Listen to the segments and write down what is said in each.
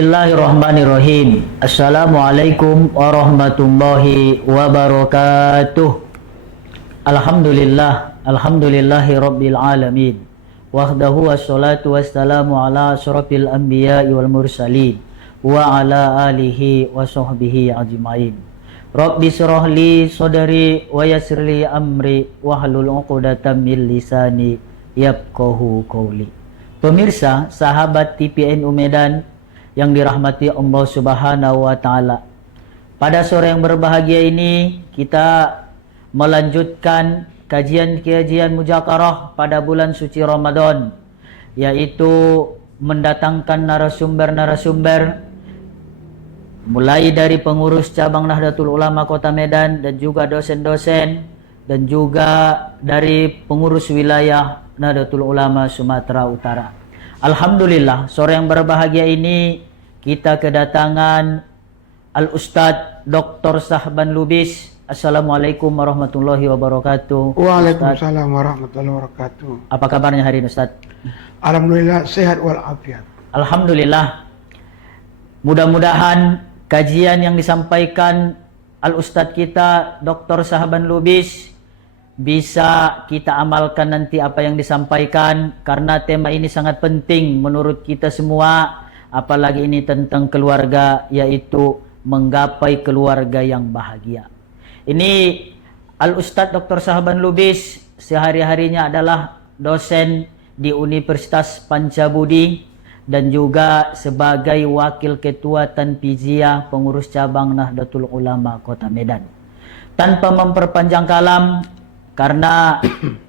Bismillahirrahmanirrahim. Assalamualaikum warahmatullahi wabarakatuh. Alhamdulillahi rabbil alamin. Wahdahu wassalatu wassalamu ala asyrafil anbiya'i wal mursalin wa ala alihi wa sahbihi ajma'in. Rabbi shrah li sadri wa yassir li amri wahlul 'uqdatam min lisani yafqahu qawli. Pemirsa, sahabat TPNU Medan yang dirahmati Allah Subhanahu wa taala. Pada sore yang berbahagia ini kita melanjutkan kajian-kajian muzakarah pada bulan suci Ramadan, yaitu mendatangkan narasumber-narasumber mulai dari pengurus cabang Nahdlatul Ulama Kota Medan dan juga dosen-dosen dan juga dari pengurus wilayah Nahdlatul Ulama Sumatera Utara. Alhamdulillah, sore yang berbahagia ini kita kedatangan Al-Ustadz Dr. Sahban Lubis. Assalamualaikum warahmatullahi wabarakatuh. Waalaikumsalam warahmatullahi wabarakatuh. Apa kabarnya hari ini, Ustadz? Alhamdulillah sehat walafiat. Alhamdulillah. Mudah-mudahan kajian yang disampaikan Al-Ustadz kita Dr. Sahban Lubis bisa kita amalkan nanti apa yang disampaikan, karena tema ini sangat penting menurut kita semua, apalagi ini tentang keluarga, yaitu menggapai keluarga yang bahagia. Ini Al-Ustadz Dr. Sahban Lubis sehari-harinya adalah dosen di Universitas Pancabudi dan juga sebagai wakil ketua Tanfiziyah pengurus cabang Nahdlatul Ulama Kota Medan. Tanpa memperpanjang kalam, karena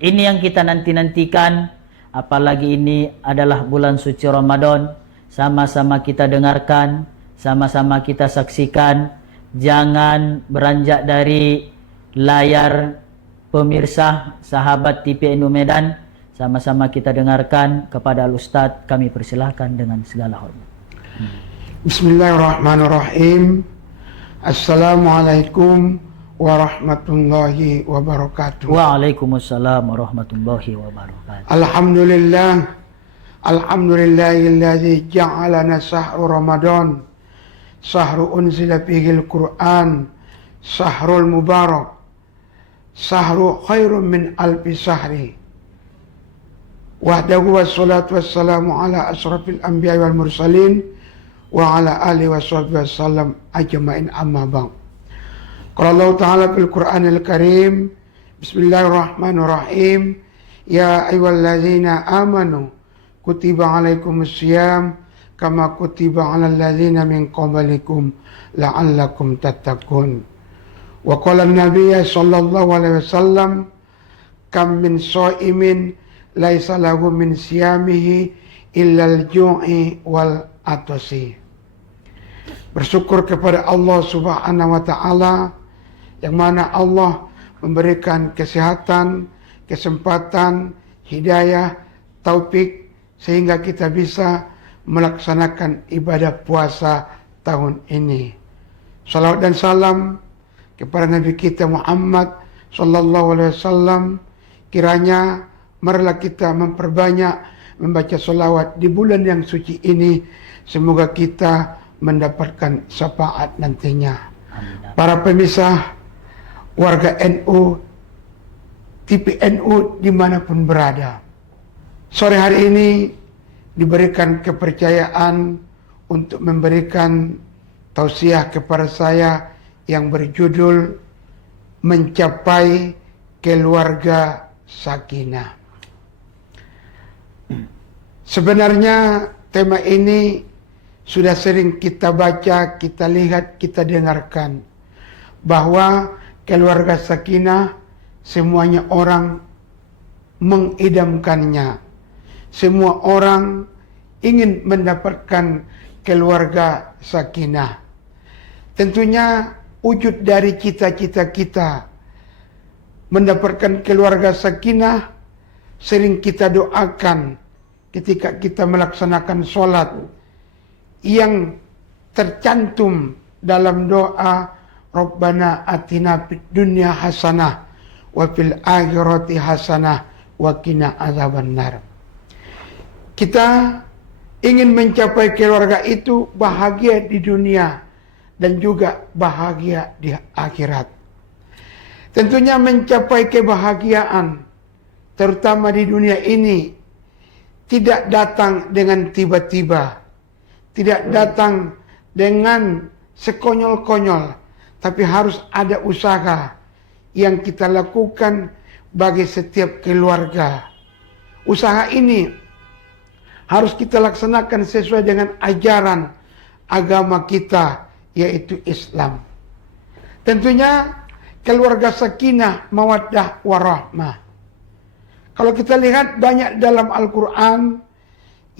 ini yang kita nanti-nantikan, apalagi ini adalah bulan suci Ramadan, sama-sama kita dengarkan, sama-sama kita saksikan. Jangan beranjak dari layar pemirsa, sahabat TPNU Medan, sama-sama kita dengarkan. Kepada Al-Ustadz kami persilahkan dengan segala hormat. Bismillahirrahmanirrahim. Assalamualaikum warahmatullahi wabarakatuh. Waalaikumsalam warahmatullahi wabarakatuh. Alhamdulillahilladzi ja'alana sahru Ramadan sahru unzila fihil Qur'an sahrul mubarak sahru khairum min alfi sahri wahdahu wassalatu wassalamu ala asyrafil anbiya'i wal mursalin wa ala alihi washabbihi wasallam ajma'in, amma ba'd. Qala Allah Ta'ala fil Qur'anil Karim, Bismillahirrahmanirrahim, ya ayyuhalladzina amanu kutiba alaikumus syiyam kama kutiba alal ladzina min qablikum la'allakum tattaqun. Wa qala an-nabiy sallallahu alaihi wasallam, kam min sha'imin laisa lahu min siyamihi illa al-ju'i wal atasi. Bersyukur kepada Allah Subhanahu wa taala yang mana Allah memberikan kesehatan, kesempatan, hidayah, taufik sehingga kita bisa melaksanakan ibadah puasa tahun ini. Salawat dan salam kepada Nabi kita Muhammad sallallahu alaihi wasallam. Kiranya marilah kita memperbanyak membaca salawat di bulan yang suci ini, semoga kita mendapatkan syafaat nantinya. Amin. Para pemirsa, warga NU, TPNU dimanapun berada, sore hari ini diberikan kepercayaan untuk memberikan tausiah kepada saya yang berjudul Mencapai Keluarga Sakinah. Sebenarnya tema ini sudah sering kita baca, kita lihat, kita dengarkan, bahwa keluarga sakinah semuanya orang mengidamkannya. Semua orang ingin mendapatkan keluarga sakinah. Tentunya wujud dari cita-cita kita mendapatkan keluarga sakinah sering kita doakan ketika kita melaksanakan sholat, yang tercantum dalam doa Rabbana atina fid dunya hasanah wa fil akhirati hasanah wa qina adzabannar. Kita ingin mencapai keluarga itu bahagia di dunia dan juga bahagia di akhirat. Tentunya mencapai kebahagiaan terutama di dunia ini tidak datang dengan tiba-tiba, tidak datang dengan sekonyol-konyol, tapi harus ada usaha yang kita lakukan bagi setiap keluarga. Usaha ini harus kita laksanakan sesuai dengan ajaran agama kita, yaitu Islam. Tentunya keluarga sakinah, mawaddah, warahmah. Kalau kita lihat banyak dalam Al-Quran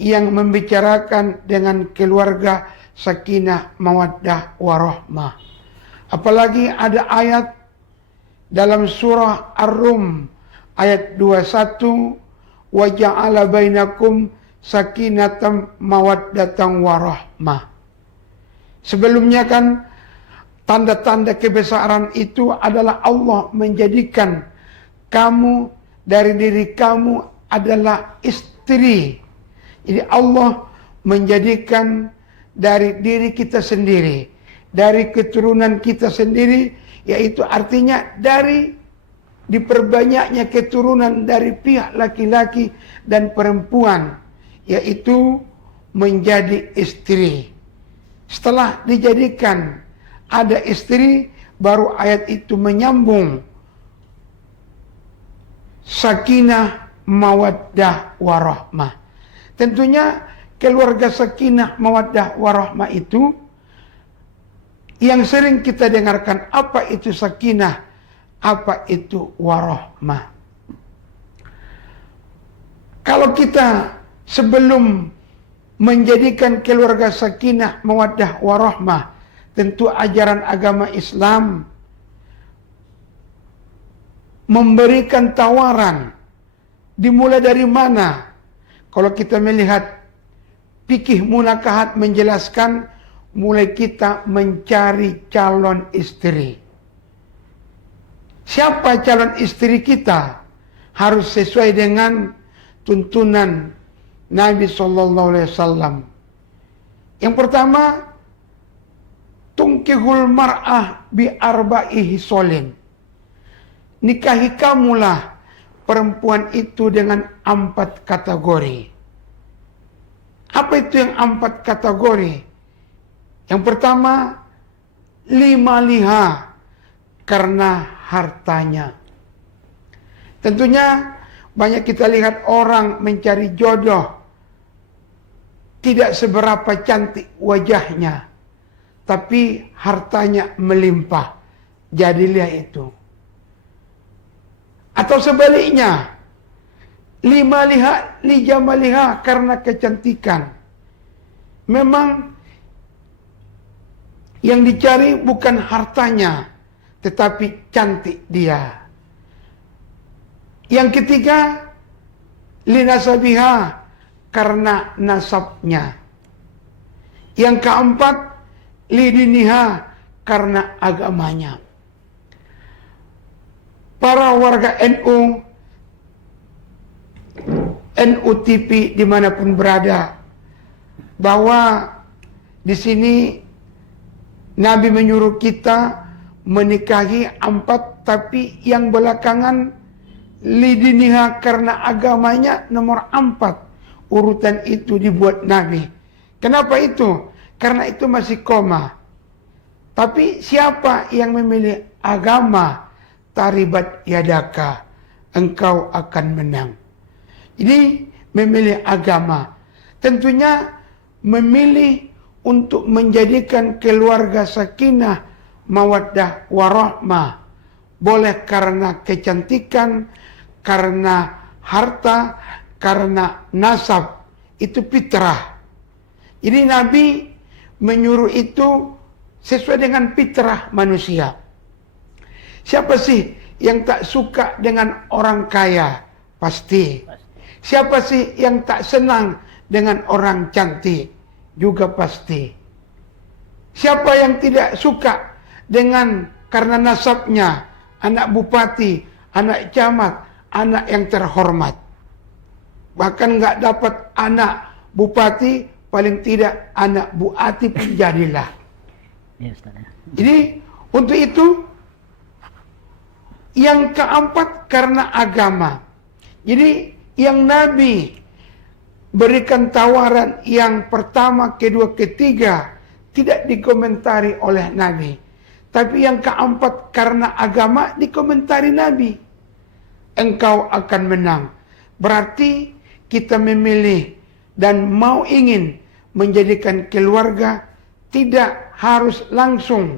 yang membicarakan dengan keluarga sakinah, mawaddah, warahmah. Apalagi ada ayat dalam surah Ar-Rum ayat 21, wa ja'ala bainakum sakinatan mawaddatan warahmah. Sebelumnya kan tanda-tanda kebesaran itu adalah Allah menjadikan kamu, dari diri kamu adalah istri. Jadi Allah menjadikan dari diri kita sendiri, dari keturunan kita sendiri, yaitu artinya dari diperbanyaknya keturunan dari pihak laki-laki dan perempuan, yaitu menjadi istri. Setelah dijadikan ada istri, baru ayat itu menyambung sakinah, mawaddah, warahmah. Tentunya keluarga sakinah, mawaddah, warahmah itu yang sering kita dengarkan. Apa itu sakinah? Apa itu warahmah? Kalau kita sebelum menjadikan keluarga sakinah, mawaddah, warahmah, tentu ajaran agama Islam memberikan tawaran. Dimulai dari mana? Kalau kita melihat fikih munakahat menjelaskan, mulai kita mencari calon istri. Siapa calon istri kita? Harus sesuai dengan tuntunan Nabi SAW. Yang pertama, tungkihul mar'ah bi arba'i hisolin. Nikahi kamulah perempuan itu dengan 4 kategori. Apa itu yang 4 kategori? Yang pertama, limaliha, karena hartanya. Tentunya banyak kita lihat orang mencari jodoh, tidak seberapa cantik wajahnya, tapi hartanya melimpah. Jadilah itu. Atau sebaliknya, limaliha lijamaliha, karena kecantikan. Memang yang dicari bukan hartanya, tetapi cantik dia. Yang ketiga, linasabiha, karena nasabnya. Yang keempat, lidiniha, karena agamanya. Para warga NU TV dimanapun berada, bahwa di sini Nabi menyuruh kita menikahi 4, tapi yang belakangan lidiniha, karena agamanya, nomor 4. Urutan itu dibuat Nabi. Kenapa itu? Karena itu masih koma. Tapi siapa yang memilih agama, taribat yadaka, engkau akan menang. Jadi memilih agama, tentunya memilih untuk menjadikan keluarga sakinah, mawaddah, warahmah. Boleh karena kecantikan, karena harta, karena nasab. Itu fitrah. Jadi Nabi menyuruh itu sesuai dengan fitrah manusia. Siapa sih yang tak suka dengan orang kaya? Pasti. Siapa sih yang tak senang dengan orang cantik? Juga pasti. Siapa yang tidak suka dengan karena nasabnya, anak bupati, anak camat, anak yang terhormat? Bahkan nggak dapat anak bupati, paling tidak anak Bu Ati pun jadilah. Ya Ustaz. Ya. Jadi untuk itu yang keempat karena agama. Jadi yang Nabi berikan tawaran yang pertama, kedua, ketiga tidak dikomentari oleh Nabi. Tapi yang keempat karena agama dikomentari Nabi. Engkau akan menang. Berarti kita memilih dan mau ingin menjadikan keluarga tidak harus langsung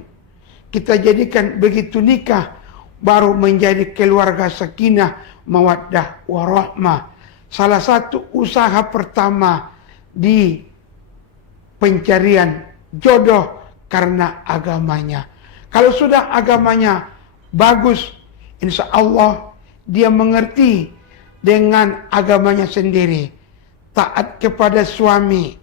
kita jadikan begitu nikah baru menjadi keluarga sakinah, mawaddah, warahmah. Salah satu usaha pertama di pencarian jodoh karena agamanya. Kalau sudah agamanya bagus, insya Allah dia mengerti dengan agamanya sendiri. Taat kepada suami,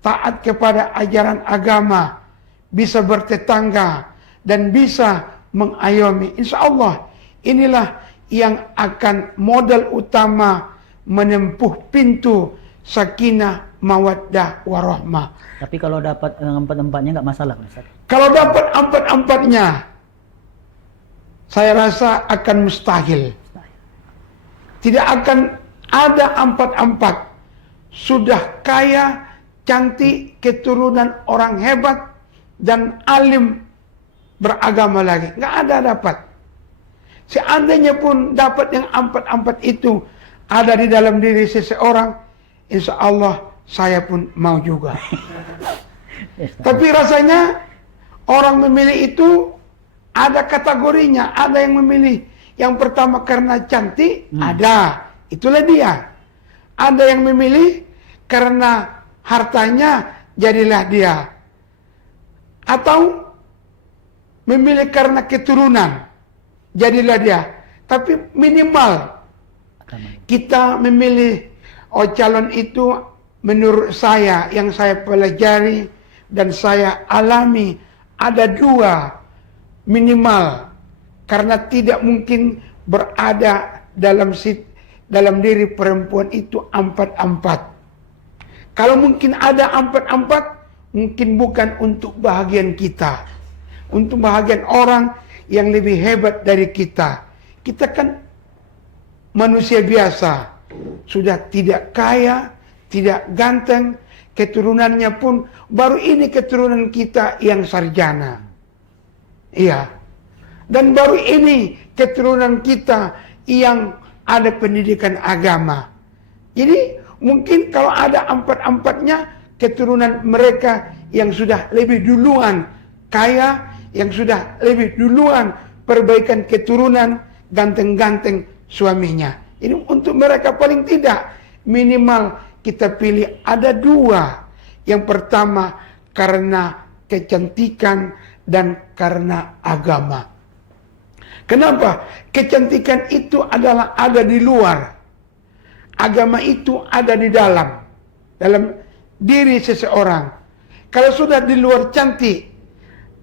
taat kepada ajaran agama, bisa bertetangga, dan bisa mengayomi. Insya Allah inilah yang akan modal utama menempuh pintu sakinah, mawaddah, warahmah. Tapi kalau dapat empat-empatnya nggak masalah, Ustaz. Kalau dapat empat-empatnya, saya rasa akan mustahil. Tidak akan ada empat-empat. Sudah kaya, cantik, keturunan orang hebat, dan alim beragama lagi. Nggak ada dapat. Seandainya pun dapat yang empat-empat itu ada di dalam diri seseorang, insya Allah saya pun mau juga. Tapi rasanya orang memilih itu ada kategorinya. Ada yang memilih yang pertama karena cantik, ada. Itulah dia. Ada yang memilih karena hartanya, jadilah dia. Atau memilih karena keturunan, jadilah dia. Tapi minimal kita memilih calon itu menurut saya, yang saya pelajari dan saya alami, ada dua minimal. Karena tidak mungkin berada dalam diri perempuan itu empat-empat. Kalau mungkin ada empat-empat, mungkin bukan untuk bahagian kita. Untuk bahagian orang yang lebih hebat dari kita. Kita kan manusia biasa. Sudah tidak kaya, tidak ganteng, keturunannya pun baru ini keturunan kita yang sarjana. Iya. Dan baru ini keturunan kita yang ada pendidikan agama. Jadi mungkin kalau ada empat-empatnya, keturunan mereka yang sudah lebih duluan kaya, yang sudah lebih duluan perbaikan keturunan, ganteng-ganteng suaminya. Ini untuk mereka paling tidak minimal kita pilih ada dua. Yang pertama karena kecantikan dan karena agama. Kenapa? Kecantikan itu adalah ada di luar. Agama itu ada di dalam diri seseorang. Kalau sudah di luar cantik,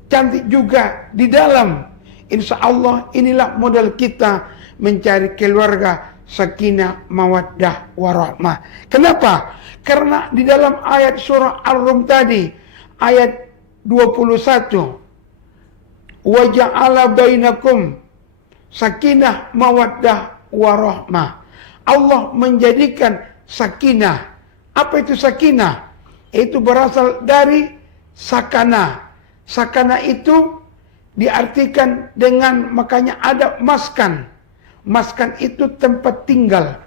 cantik juga di dalam. Insya Allah inilah modal kita mencari keluarga sakinah, mawaddah, warahmah. Kenapa? Karena di dalam ayat surah Ar-Rum tadi, ayat 21, wa ja'ala bainakum sakinah, mawaddah, warahmah. Allah menjadikan sakinah. Apa itu sakinah? Itu berasal dari sakana. Sakana itu diartikan dengan, makanya ada maskan. Maskan itu tempat tinggal.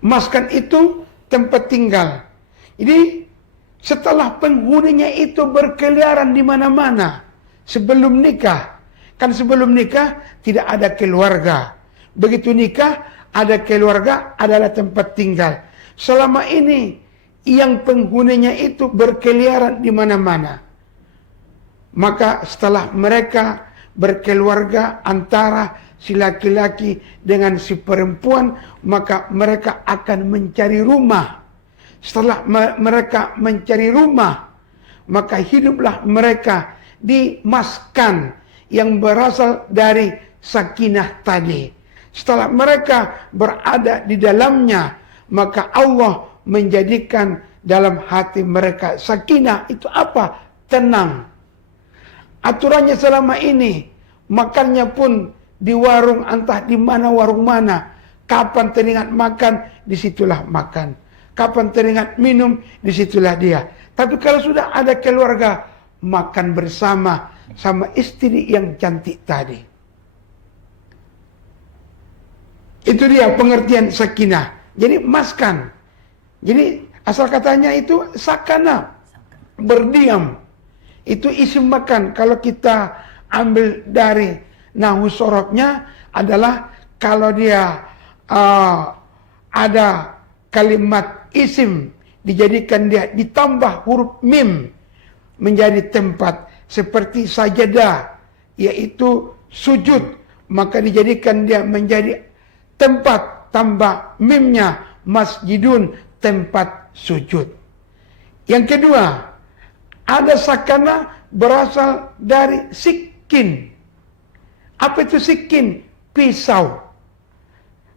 Maskan itu tempat tinggal. Jadi setelah penghuninya itu berkeliaran di mana-mana sebelum nikah. Kan sebelum nikah tidak ada keluarga. Begitu nikah ada keluarga, adalah tempat tinggal. Selama ini yang penghuninya itu berkeliaran di mana-mana. Maka setelah mereka berkeluarga antara si laki-laki dengan si perempuan, maka mereka akan mencari rumah. Setelah mereka mencari rumah, maka hiduplah mereka di maskan yang berasal dari sakinah tadi. Setelah mereka berada di dalamnya, maka Allah menjadikan dalam hati mereka. Sakinah itu apa? Tenang. Aturannya selama ini, makannya pun di warung, entah di mana warung mana. Kapan teringat makan, disitulah makan. Kapan teringat minum, disitulah dia. Tapi kalau sudah ada keluarga, makan bersama sama istri yang cantik tadi. Itu dia pengertian sakinah. Jadi maskan. Jadi asal katanya itu sakana, berdiam. Itu isim makan. Kalau kita ambil dari nahwu sorobnya adalah kalau dia ada kalimat isim dijadikan dia ditambah huruf mim menjadi tempat seperti sajadah, yaitu sujud, maka dijadikan dia menjadi tempat tambah mimnya masjidun, tempat sujud. Yang kedua, ada sakana berasal dari sikin. Apa itu sikin? Pisau.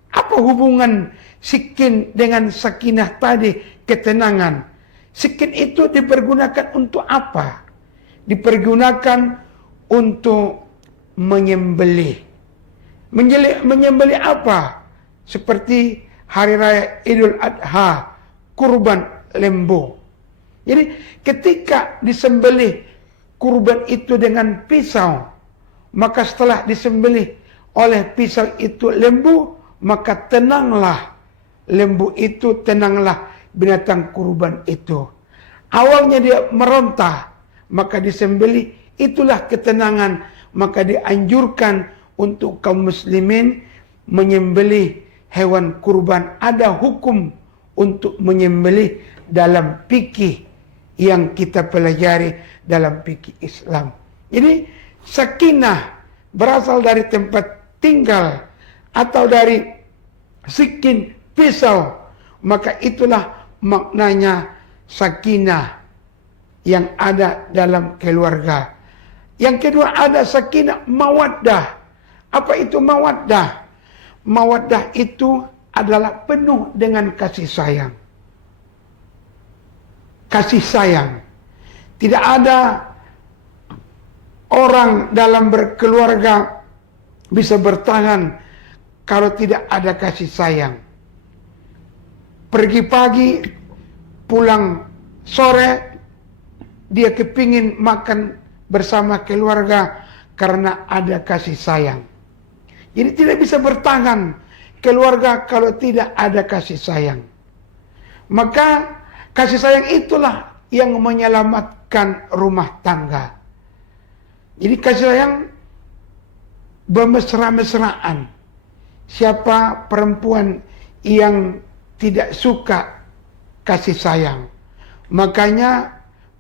Apa hubungan sikin dengan sakinah tadi? Ketenangan. Sikin itu dipergunakan untuk apa? Dipergunakan untuk menyembelih. Menyembelih apa? Seperti hari raya Idul Adha, kurban lembu. Jadi ketika disembelih kurban itu dengan pisau, maka setelah disembelih oleh pisau itu lembu, maka tenanglah lembu itu, tenanglah binatang kurban itu. Awalnya dia meronta, maka disembelih, itulah ketenangan. Maka dianjurkan untuk kaum muslimin menyembelih hewan kurban. Ada hukum untuk menyembelih dalam fikih yang kita pelajari dalam fikih Islam. Jadi sakinah berasal dari tempat tinggal atau dari sikin, pisau, maka itulah maknanya sakinah yang ada dalam keluarga. Yang kedua, ada sakinah mawaddah. Apa itu mawaddah? Mawaddah itu adalah penuh dengan kasih sayang. Kasih sayang. Tidak ada orang dalam berkeluarga bisa bertahan kalau tidak ada kasih sayang. Pergi pagi, pulang sore, dia kepingin makan bersama keluarga karena ada kasih sayang. Jadi tidak bisa bertahan keluarga kalau tidak ada kasih sayang. Maka kasih sayang itulah yang menyelamatkan rumah tangga. Jadi kasih sayang bermesra-mesraan. Siapa perempuan yang tidak suka kasih sayang? Makanya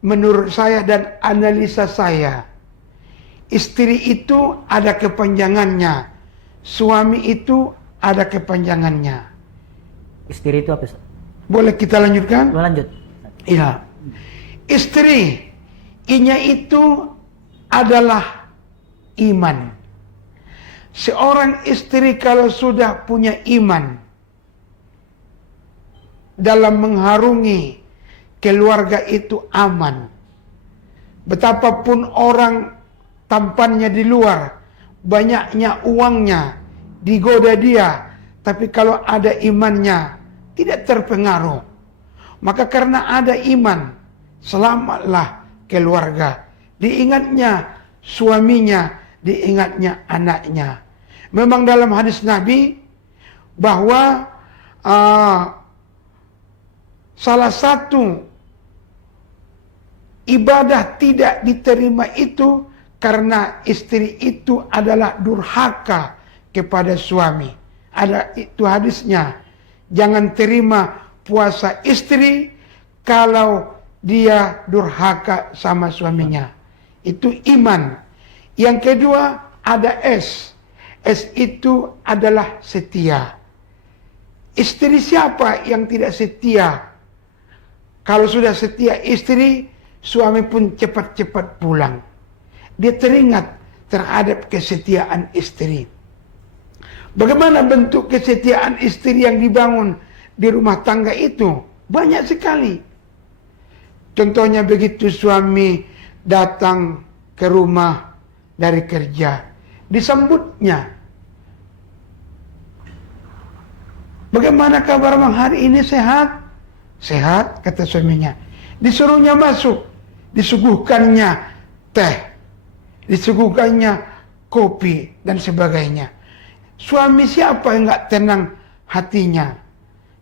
menurut saya dan analisa saya, istri itu ada kepanjangannya, suami itu ada kepanjangannya. Istri itu apa, Ustaz? Boleh kita lanjutkan? Lanjut. Iya. Istri, inya itu adalah iman. Seorang istri kalau sudah punya iman dalam mengharungi keluarga itu aman. Betapapun orang tampannya di luar, banyaknya uangnya, digoda dia, tapi kalau ada imannya tidak terpengaruh. Maka karena ada iman, selamatlah keluarga. Diingatnya suaminya, diingatnya anaknya. Memang dalam hadis Nabi bahwa salah satu ibadah tidak diterima itu karena istri itu adalah durhaka kepada suami. Ada itu hadisnya. Jangan terima puasa istri kalau dia durhaka sama suaminya. Itu iman. Yang kedua ada S. S itu adalah setia. Istri siapa yang tidak setia? Kalau sudah setia istri, suami pun cepat-cepat pulang. Dia teringat terhadap kesetiaan istri. Bagaimana bentuk kesetiaan istri yang dibangun di rumah tangga itu? Banyak sekali. Contohnya begitu suami datang ke rumah dari kerja, disambutnya. Bagaimana kabar bang, hari ini sehat? Sehat, kata suaminya. Disuruhnya masuk, disuguhkannya teh, disuguhkannya kopi dan sebagainya. Suami siapa yang nggak tenang hatinya?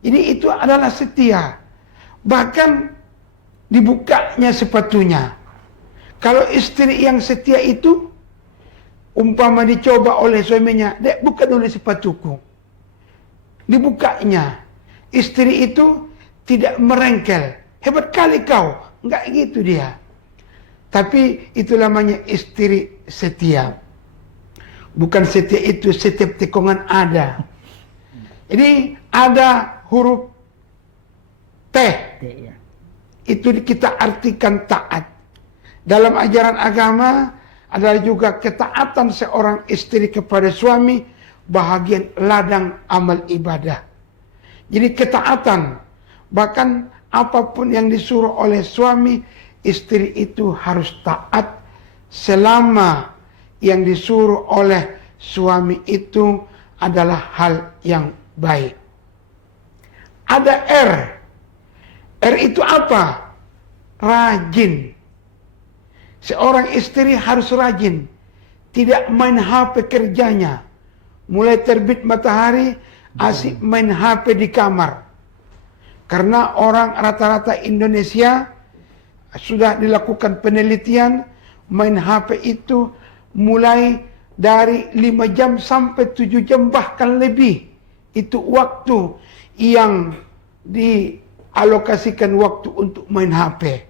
Ini itu adalah setia. Bahkan dibukanya sepatunya. Kalau istri yang setia itu umpama dicoba oleh suaminya, "Dek, buka dulu sepatuku." Dibukanya. Istri itu tidak merengkel. "Hebat kali kau." Enggak gitu dia. Tapi itu namanya istri setia. Bukan setia itu setiap tikungan ada. Ini ada huruf T. Ya. Itu kita artikan taat. Dalam ajaran agama adalah juga ketaatan seorang istri kepada suami bahagian ladang amal ibadah. Jadi ketaatan, bahkan apapun yang disuruh oleh suami, istri itu harus taat selama yang disuruh oleh suami itu adalah hal yang baik. Ada R. R itu apa? Rajin. Seorang istri harus rajin. Tidak main HP kerjanya. Mulai terbit matahari, asik main HP di kamar. Karena orang rata-rata Indonesia sudah dilakukan penelitian, main HP itu mulai dari 5 jam sampai 7 jam bahkan lebih. Itu waktu yang dialokasikan waktu untuk main HP.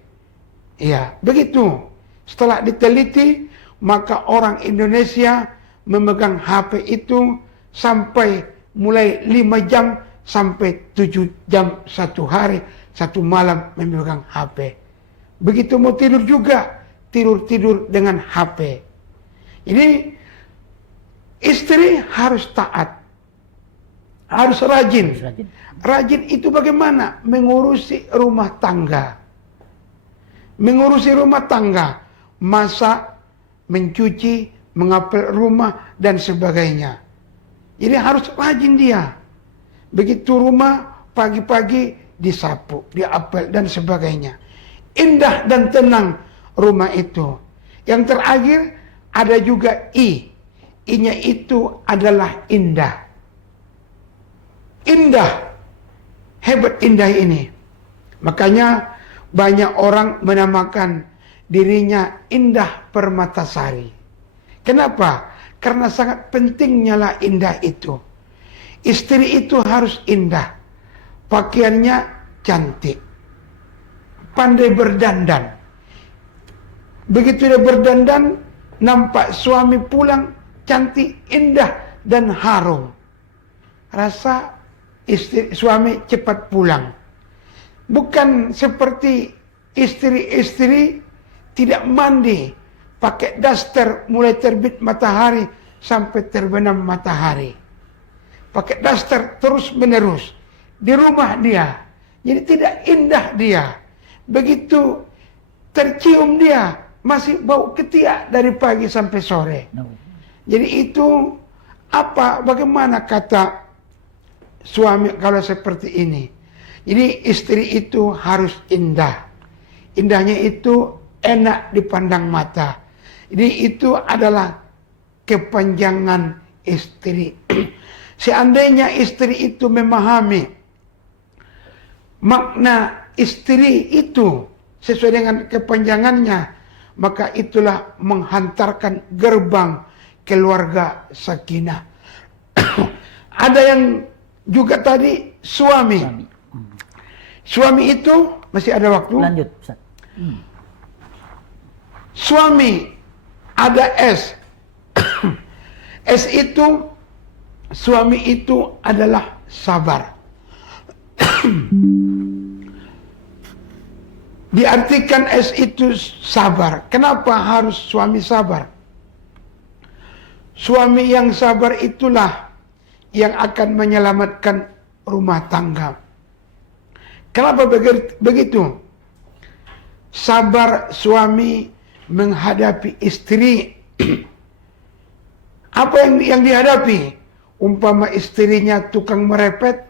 Ya, begitu. Setelah diteliti, maka orang Indonesia memegang HP itu sampai mulai 5 jam sampai 7 jam satu hari, satu malam memegang HP. Begitu mau tidur juga, tidur dengan HP. Ini istri harus taat, harus rajin. Rajin itu bagaimana? Mengurusi rumah tangga. Mengurusi rumah tangga, masak, mencuci, mengapel rumah, dan sebagainya. Jadi harus rajin dia. Begitu rumah, pagi-pagi disapu, diapel, dan sebagainya. Indah dan tenang rumah itu. Yang terakhir, ada juga I. I-nya itu adalah indah. Indah. Hebat indah ini. Makanya banyak orang menamakan dirinya Indah Permatasari. Kenapa? Karena sangat pentingnya lah indah itu. Istri itu harus indah. Pakaiannya cantik. Pandai berdandan. Begitu dia berdandan, nampak suami pulang cantik, indah, dan harum. Rasa suami cepat pulang. Bukan seperti istri-istri tidak mandi, pakai daster mulai terbit matahari sampai terbenam matahari. Pakai daster terus menerus di rumah dia. Jadi tidak indah dia. Begitu tercium dia masih bau ketiak dari pagi sampai sore. Jadi itu apa? Bagaimana kata suami kalau seperti ini? Jadi istri itu harus indah. Indahnya itu enak dipandang mata. Jadi itu adalah kepanjangan istri. Seandainya istri itu memahami makna istri itu sesuai dengan kepanjangannya, maka itulah menghantarkan gerbang keluarga sakinah. Ada yang juga tadi suami. Suami itu masih ada waktu. Lanjut, Ustaz. Suami ada S. S itu suami itu adalah sabar. Diartikan S itu sabar. Kenapa harus suami sabar? Suami yang sabar itulah yang akan menyelamatkan rumah tangga. Kenapa begitu? sabar suami menghadapi istri. Apa yang dihadapi? Umpama istrinya tukang merepet,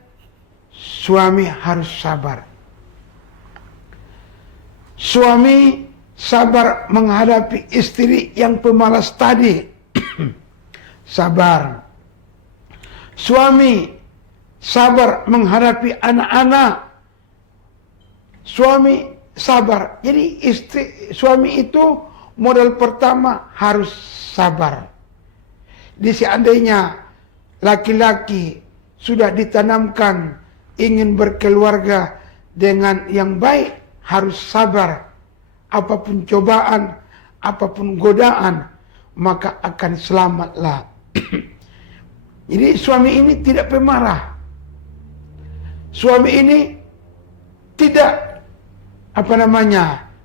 suami harus sabar. Suami sabar menghadapi istri yang pemalas tadi. Sabar. Suami sabar menghadapi anak-anak. Suami sabar. Jadi suami itu modal pertama harus sabar. Di seandainya laki-laki sudah ditanamkan ingin berkeluarga dengan yang baik, harus sabar. Apapun cobaan, apapun godaan, maka akan selamatlah. Jadi suami ini tidak pemarah. Suami ini tidak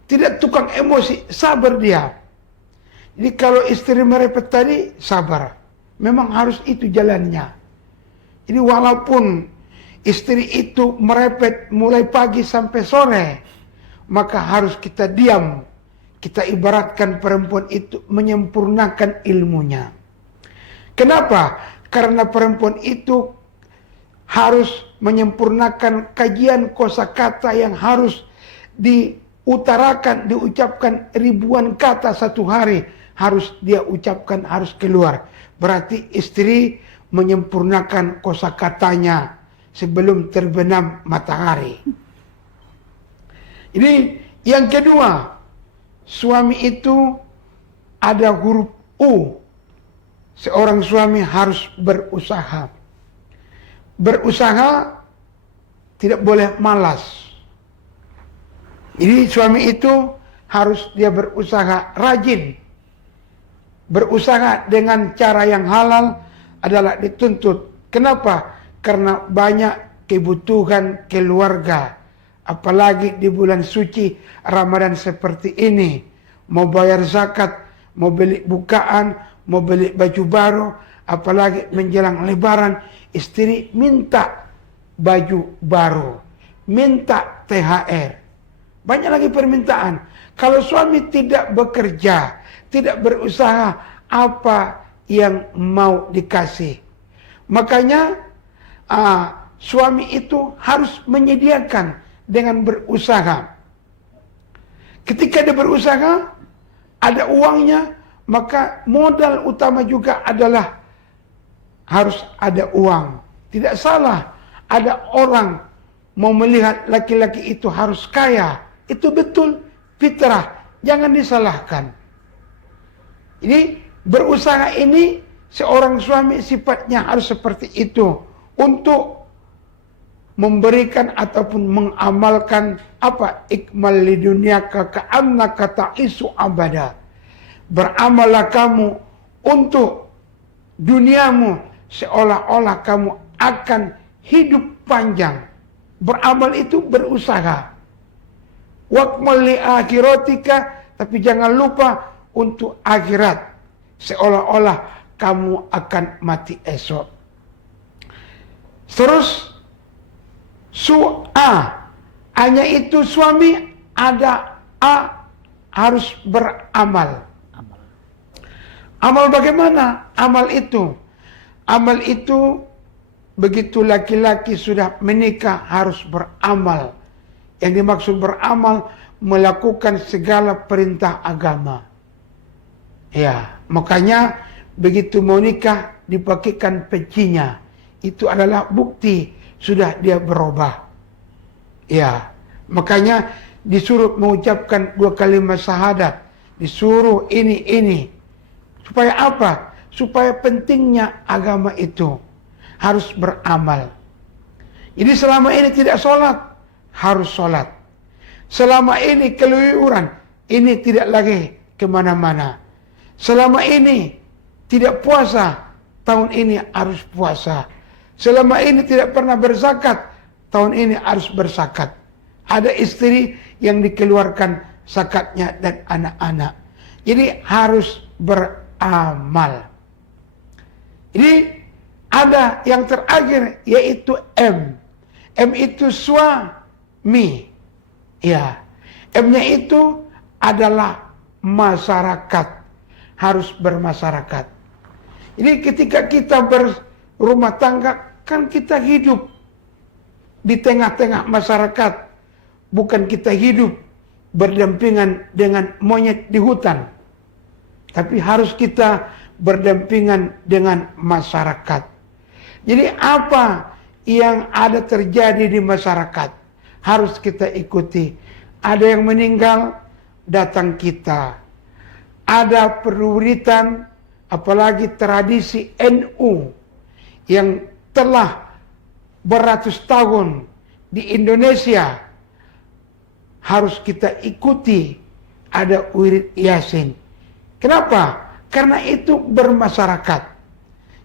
tidak tukang emosi, sabar dia. Jadi kalau istri merepet tadi, sabar. Memang harus itu jalannya. Jadi walaupun istri itu merepet mulai pagi sampai sore, maka harus kita diam. Kita ibaratkan perempuan itu menyempurnakan ilmunya. Kenapa? Karena perempuan itu harus menyempurnakan kajian kosakata yang harus diutarakan, diucapkan ribuan kata satu hari. Harus dia ucapkan, harus keluar. Berarti istri menyempurnakan kosakatanya sebelum terbenam matahari. Ini yang kedua, suami itu ada huruf U. Seorang suami harus berusaha. Berusaha tidak boleh malas. Jadi suami itu harus dia berusaha rajin. Berusaha dengan cara yang halal adalah dituntut. Kenapa? Karena banyak kebutuhan keluarga. Apalagi di bulan suci Ramadan seperti ini. Mau bayar zakat, mau beli bukaan, mau beli baju baru. Apalagi menjelang lebaran, istri minta baju baru. Minta THR. Banyak lagi permintaan. Kalau suami tidak bekerja, tidak berusaha, apa yang mau dikasih? Makanya suami itu harus menyediakan dengan berusaha. Ketika dia berusaha, ada uangnya, maka modal utama juga adalah harus ada uang. Tidak salah ada orang mau melihat laki-laki itu harus kaya. Itu betul, fitrah. Jangan disalahkan. Ini berusaha ini seorang suami sifatnya harus seperti itu. Untuk memberikan ataupun mengamalkan apa? Ikmal li dunyaka ka'annaka ta'isu abada. Beramallah kamu untuk duniamu seolah-olah kamu akan hidup panjang. Beramal itu berusaha. Waqmal li akhiratika, tapi jangan lupa untuk akhirat. Seolah-olah kamu akan mati esok. Terus A-nya itu suami, ada A harus beramal. Amal bagaimana? Amal itu begitu laki-laki sudah menikah harus beramal. Yang dimaksud beramal, melakukan segala perintah agama. Ya, makanya begitu mau nikah dipakaikan pecinya. Itu adalah bukti sudah dia berubah. Ya, makanya disuruh mengucapkan 2 kalimat syahadat. Disuruh ini. Supaya apa? Supaya pentingnya agama itu harus beramal. Jadi selama ini tidak sholat, harus sholat. Selama ini keluyuran, ini tidak lagi kemana-mana. Selama ini tidak puasa, tahun ini harus puasa. Selama ini tidak pernah berzakat, tahun ini harus berzakat. Ada istri yang dikeluarkan zakatnya dan anak-anak. Jadi harus beramal. Ini ada yang terakhir yaitu M. M itu suami. Ya. M-nya itu adalah masyarakat, harus bermasyarakat. Jadi ketika kita berumah tangga, kan kita hidup di tengah-tengah masyarakat, bukan kita hidup berdampingan dengan monyet di hutan, tapi harus kita berdampingan dengan masyarakat. Jadi apa yang ada terjadi di masyarakat harus kita ikuti. Ada yang meninggal, datang kita. Ada peruritan, apalagi tradisi NU yang telah beratus tahun di Indonesia, harus kita ikuti. Ada wirid Yasin. Kenapa? Karena itu bermasyarakat.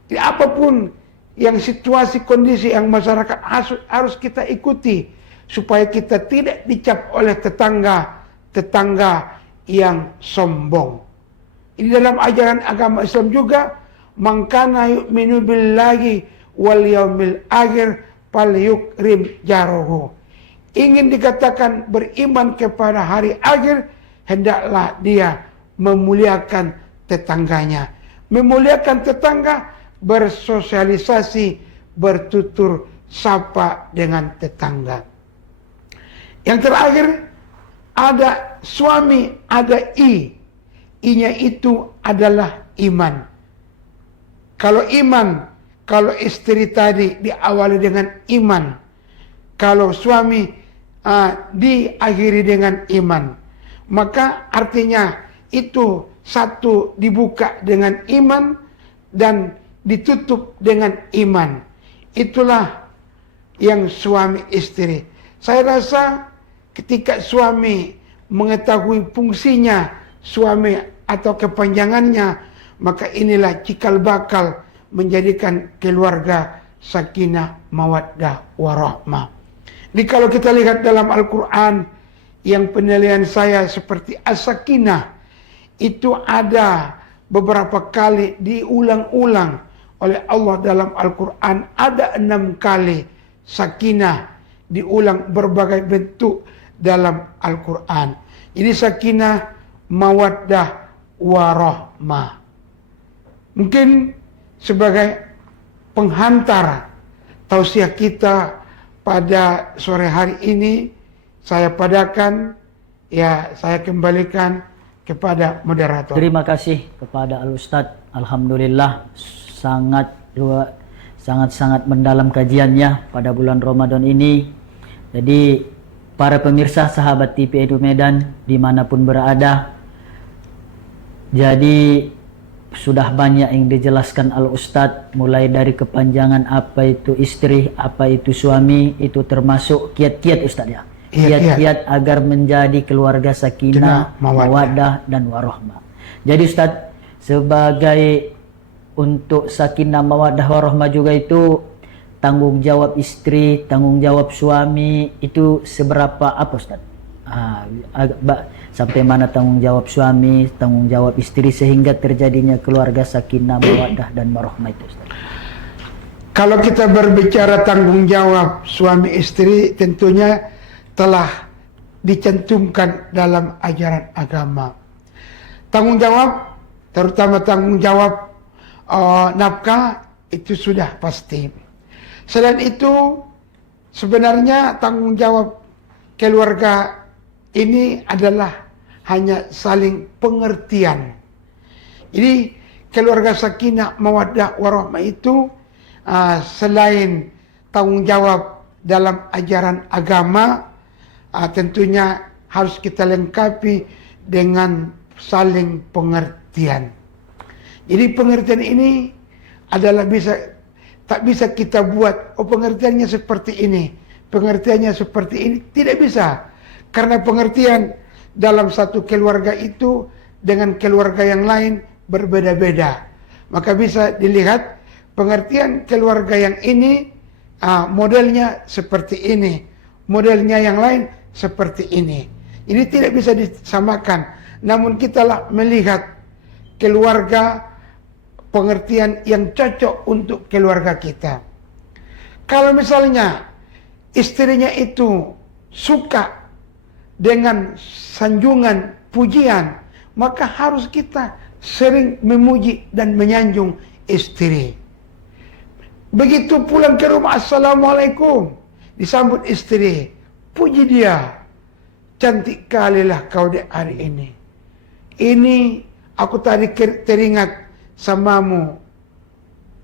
Jadi apapun yang situasi kondisi yang masyarakat harus kita ikuti, supaya kita tidak dicap oleh tetangga yang sombong. Ini dalam ajaran agama Islam juga, man kana yu'minu billahi wal yaumil akhir falyukrim jarahu. Ingin dikatakan beriman kepada hari akhir, hendaklah dia memuliakan tetangganya. Memuliakan tetangga, bersosialisasi, bertutur sapa dengan tetangga. Yang terakhir, ada suami, ada I. I-nya itu adalah iman. Kalau iman, kalau istri tadi diawali dengan iman, kalau suami diakhiri dengan iman, maka artinya itu satu dibuka dengan iman dan ditutup dengan iman. Itulah yang suami istri. Saya rasa ketika suami mengetahui fungsinya suami atau kepanjangannya, maka inilah cikal bakal menjadikan keluarga sakinah, mawaddah, warahmah. Jadi kalau kita lihat dalam Al-Quran, yang penilaian saya seperti as-sakinah, itu ada beberapa kali diulang-ulang oleh Allah dalam Al-Quran. Ada 6 kali sakinah diulang berbagai bentuk dalam Al-Quran. Jadi sakinah, mawaddah, warahmah. Mungkin sebagai penghantar tausiah kita pada sore hari ini, saya padakan, saya kembalikan kepada moderator. Terima kasih kepada Al-Ustadz. Alhamdulillah sangat mendalam kajiannya pada bulan Ramadan ini. Jadi para pemirsa sahabat TV Edu Medan dimanapun berada, jadi sudah banyak yang dijelaskan Al-Ustadz, mulai dari kepanjangan apa itu istri, apa itu suami, itu termasuk kiat-kiat Ustadz ya. Kiat-kiat agar menjadi keluarga sakinah, mawaddah dan warahmah. Jadi Ustadz, sebagai untuk sakinah, mawaddah, warahmah juga itu tanggung jawab istri, tanggung jawab suami, itu seberapa apa Ustadz? Sampai mana tanggung jawab suami, tanggung jawab istri sehingga terjadinya keluarga sakinah, mawaddah dan warahmah itu Ustaz? Kalau kita berbicara tanggung jawab suami istri, tentunya telah dicantumkan dalam ajaran agama. Tanggung jawab, terutama tanggung jawab nafkah, itu sudah pasti. Selain itu, sebenarnya tanggung jawab keluarga ini adalah hanya saling pengertian. Jadi keluarga sakinah, mawaddah, warahmah itu selain tanggung jawab dalam ajaran agama, tentunya harus kita lengkapi dengan saling pengertian. Jadi pengertian ini adalah tak bisa kita buat, pengertiannya seperti ini, pengertiannya seperti ini, tidak bisa. Karena pengertian dalam satu keluarga itu dengan keluarga yang lain berbeda-beda. Maka bisa dilihat pengertian keluarga yang ini modelnya seperti ini, modelnya yang lain seperti ini. Ini tidak bisa disamakan. Namun kitalah melihat keluarga pengertian yang cocok untuk keluarga kita. Kalau misalnya istrinya itu suka dengan sanjungan pujian, maka harus kita sering memuji dan menyanjung istri. Begitu pulang ke rumah, assalamualaikum, disambut istri, puji dia, cantik kalilah kau di hari ini. Ini aku tadi teringat samamu,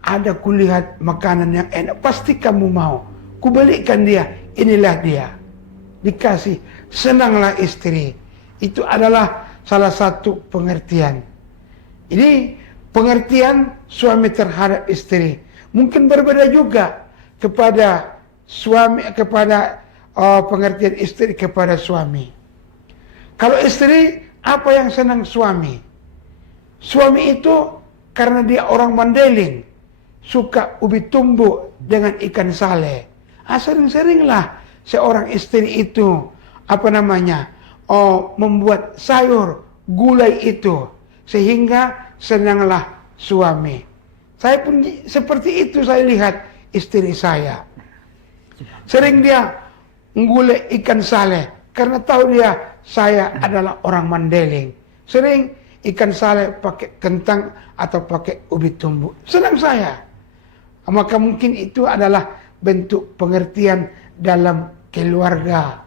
ada kulihat makanan yang enak, pasti kamu mau, kubelikan dia, inilah dia. Dikasih, senanglah istri. Itu adalah salah satu pengertian. Ini pengertian suami terhadap istri. Mungkin berbeda juga kepada suami, kepada pengertian istri kepada suami. Kalau istri, apa yang senang suami? Suami itu karena dia orang Mandailing, suka ubi tumbuk dengan ikan sale. Sering-seringlah seorang istri itu membuat sayur gulai itu, sehingga senanglah suami. Saya pun seperti itu, saya lihat istri saya. Sering dia menggulai ikan sale karena tahu dia saya adalah orang Mandailing. Sering ikan sale pakai kentang atau pakai ubi tumbuk. Senang saya. Maka mungkin itu adalah bentuk pengertian dalam keluarga.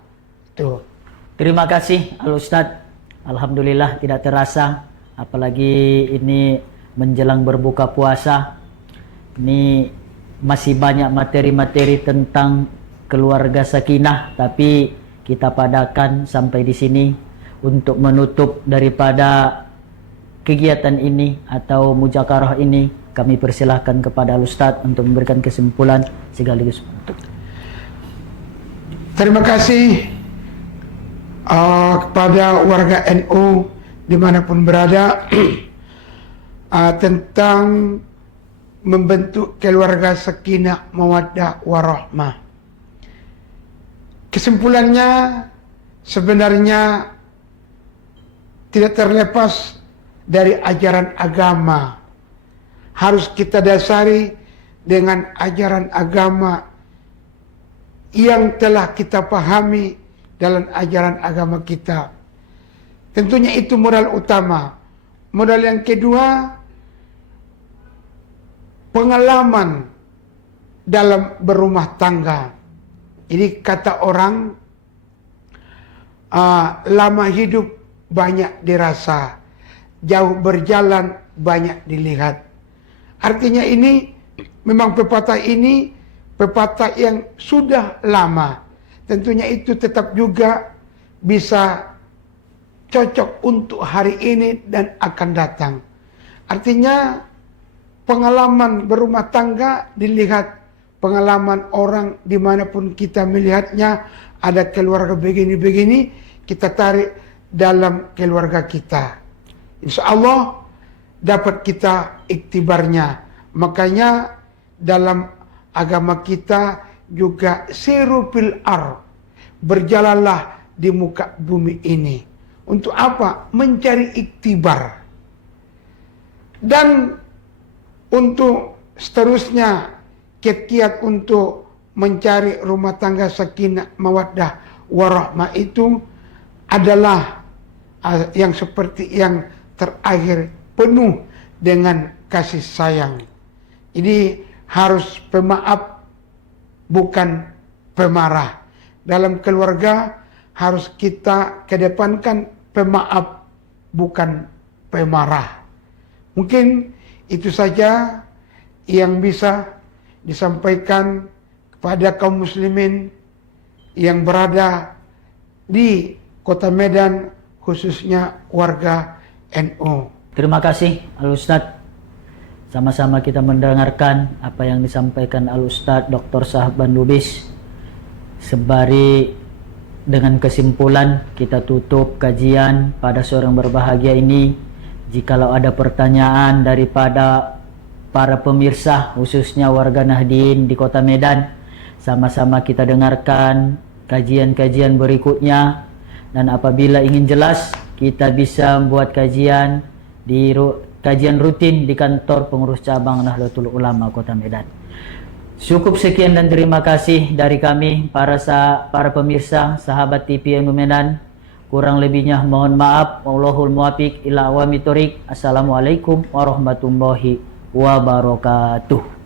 Tuh. Terima kasih Al-Ustadz. Alhamdulillah tidak terasa, apalagi ini menjelang berbuka puasa. Ini masih banyak materi-materi tentang keluarga sakinah, tapi kita padakan sampai di sini untuk menutup daripada kegiatan ini atau mujakarah ini. Kami persilahkan kepada Al-Ustadz untuk memberikan kesimpulan sekaligus penutup. Terima kasih kepada warga NU dimanapun berada tentang membentuk keluarga sakinah mawaddah warahmah. Kesimpulannya sebenarnya tidak terlepas dari ajaran agama. Harus kita dasari dengan ajaran agama yang telah kita pahami dalam ajaran agama kita. Tentunya itu modal utama. Modal yang kedua, pengalaman dalam berumah tangga. Jadi kata orang, lama hidup banyak dirasa, jauh berjalan banyak dilihat. Artinya ini memang pepatah ini pepatah yang sudah lama. Tentunya itu tetap juga bisa cocok untuk hari ini dan akan datang. Artinya pengalaman berumah tangga dilihat, pengalaman orang dimanapun kita melihatnya, ada keluarga begini-begini, kita tarik dalam keluarga kita. Insya Allah dapat kita iktibarnya. Makanya dalam agama kita juga siru fil ardh, berjalanlah di muka bumi ini. Untuk apa? Mencari iktibar. Dan untuk seterusnya kiat-kiat untuk mencari rumah tangga sakinah mawaddah warahmah itu adalah yang seperti yang terakhir, penuh dengan kasih sayang. Ini harus pemaaf, bukan pemarah. Dalam keluarga harus kita kedepankan pemaaf, bukan pemarah. Mungkin itu saja yang bisa disampaikan kepada kaum muslimin yang berada di Kota Medan, khususnya warga NU. Terima kasih Al-Ustadz. Sama-sama kita mendengarkan apa yang disampaikan Al-Ustadz Dr. Sahaban Lubis. Sebari dengan kesimpulan kita tutup kajian pada sore yang berbahagia ini. Jikalau ada pertanyaan daripada para pemirsa, khususnya warga Nahdien di Kota Medan, sama-sama kita dengarkan kajian-kajian berikutnya. Dan apabila ingin jelas, kita bisa membuat kajian rutin di kantor pengurus cabang Nahdlatul Ulama Kota Medan. Cukup sekian dan terima kasih dari kami para pemirsa sahabat TV NU Medan. Kurang lebihnya mohon maaf. Wallahul muwaffiq ila aqwamit thoriq. Assalamualaikum warahmatullahi wabarakatuh.